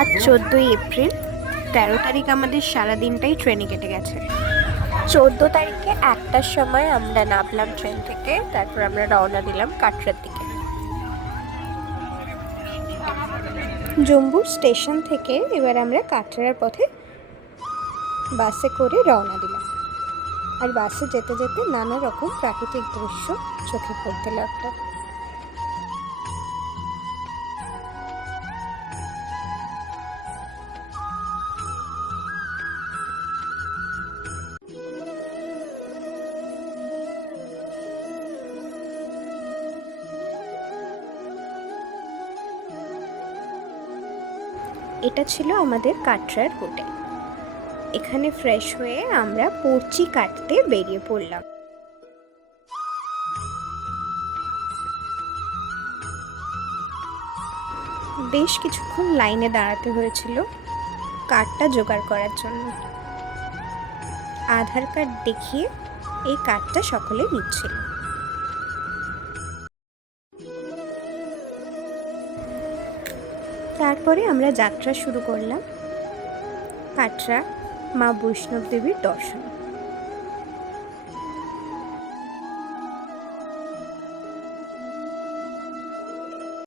আজ 14ই এপ্রিল। 13 তারিখ আমাদের সারাদিনটাই ট্রেনে কেটে গেছে। 14 তারিখে 1টার সময় আমরা নামলাম ট্রেন থেকে, তারপর আমরা রওনা দিলাম কাটরার দিকে। জম্বু স্টেশন থেকে এবার আমরা কাটরার পথে বাসে করে রওনা দিলাম। আর বাসে যেতে যেতে নানা রকম প্রাকৃতিক দৃশ্য চোখে পড়তে লাগলো। এটা ছিল আমাদের কাটরার হোটেল। এখানে ফ্রেশ হয়ে আমরা পর্চি কাটতে বেরিয়ে পড়লাম। বেশ কিছুক্ষণ লাইনে দাঁড়াতে হয়েছিল কার্ডটা জোগাড় করার জন্য। আধার কার্ড দেখিয়ে এই কার্ডটা সকলে নিচ্ছিল। তারপরে আমরা যাত্রা শুরু করলাম কাটরা মা বৈষ্ণব দেবীর দর্শন।